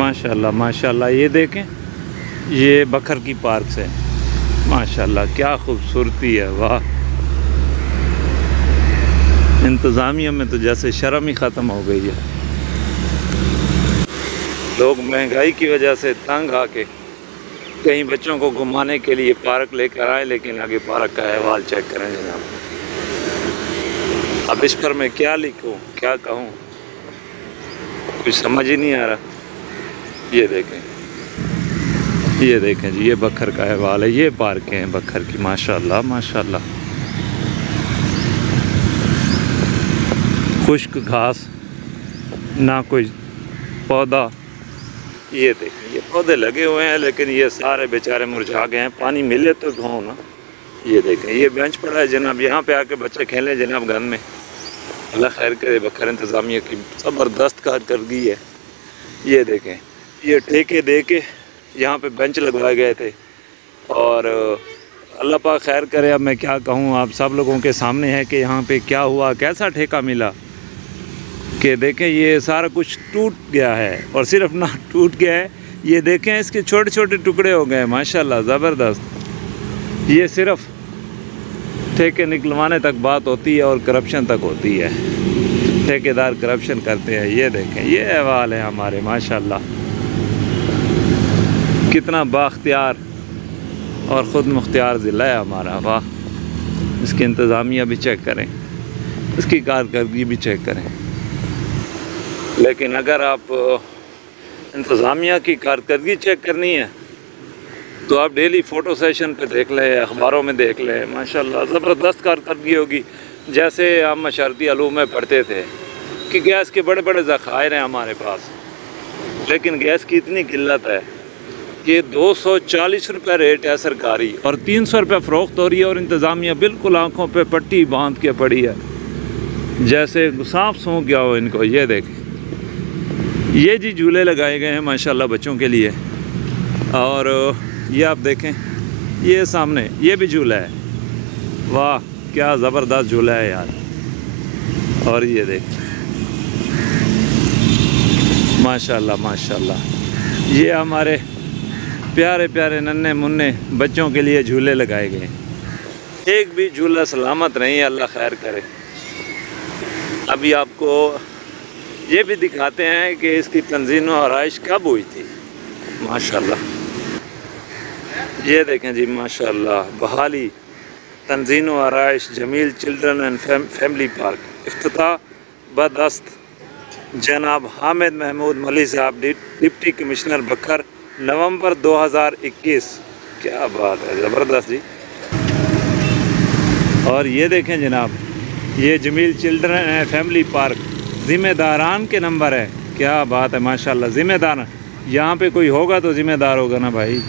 माशाल्लाह माशाल्लाह। ये देखें, ये बखर की पार्क से माशाल्लाह क्या खूबसूरती है, वाह। इंतज़ामिया में तो जैसे शर्म ही ख़त्म हो गई है। लोग महंगाई की वजह से तंग आके कहीं बच्चों को घुमाने के लिए पार्क लेकर आए, लेकिन आगे पार्क का अहवाल चेक करें जनाब। अब इस पर मैं क्या लिखूं, क्या कहूं, कुछ समझ ही नहीं आ रहा। ये देखें जी, ये बखर का अहवाल है। ये पार्कें हैं बखर की, माशाल्लाह माशाल्लाह। खुश्क घास, ना कोई पौधा। ये देखें, ये पौधे लगे हुए हैं लेकिन ये सारे बेचारे मुरझा गए हैं। पानी मिले तो ढो ना। ये देखें, ये बेंच पड़ा है जनाब, यहाँ पे आके बच्चे खेलें जनाब गन में। अल्लाह खैर करे, बखर इंतज़ामिया की ज़बरदस्त कारकर्दगी है। ये देखें, ये ठेके दे के यहाँ पे बेंच लगवाए गए थे और अल्लाह पाक खैर करे। अब मैं क्या कहूँ, आप सब लोगों के सामने है कि यहाँ पे क्या हुआ, कैसा ठेका मिला कि देखें ये सारा कुछ टूट गया है। और सिर्फ ना टूट गया है, ये देखें इसके छोटे छोटे टुकड़े हो गए माशाल्लाह, ज़बरदस्त। ये सिर्फ ठेके निकलवाने तक बात होती है और करप्शन तक होती है, ठेकेदार करप्शन करते हैं। ये देखें, ये अहवाल है हमारे माशाल्लाह। कितना बाख्तियार और ख़ुद मुख्तियार ज़िला है हमारा, वाह। इसकी इंतज़ामिया भी चेक करें, इसकी कारकर्दगी भी चेक करें। लेकिन अगर आप इंतज़ामिया की कारकर्दगी चेक करनी है तो आप डेली फ़ोटो सेशन पे देख लें, अखबारों में देख लें, माशाल्लाह ज़बरदस्त कारकर्दगी होगी। जैसे हम मशारती अलूम में पढ़ते थे कि गैस के बड़े बड़े ज़खायर हैं हमारे पास, लेकिन गैस की इतनी किल्लत है कि 240 रुपये रेट है सरकारी और 300 रुपये फ़रोख्त हो रही है। और इंतज़ामिया बिल्कुल आँखों पे पट्टी बांध के पड़ी है, जैसे सांप सूंघ गया हो इनको। ये देखें, ये जी झूले लगाए गए हैं माशाल्लाह बच्चों के लिए। और ये आप देखें, ये सामने ये भी झूला है, वाह क्या ज़बरदस्त झूला है यार। और ये देखें माशाल्लाह माशाल्लाह, ये हमारे प्यारे प्यारे नन्हे मुन्ने बच्चों के लिए झूले लगाए गए। एक भी झूला सलामत नहीं है, अल्लाह खैर करे। अभी आपको ये भी दिखाते हैं कि इसकी तंजीम और आराइश कब हुई थी माशाल्लाह। ये देखें जी माशाल्लाह, बहाली तंजीम और आराइश Jamil children and family park, इफ्तिताह बदस्त जनाब हामिद महमूद मली साहब, डिप्टी कमिश्नर बखर, नवंबर 2021। क्या बात है, ज़बरदस्त जी। और ये देखें जनाब, ये Jamil children and family park ज़िम्मेदारान के नंबर है। क्या बात है माशाल्लाह, ज़िम्मेदार। यहाँ पे कोई होगा तो ज़िम्मेदार होगा ना भाई।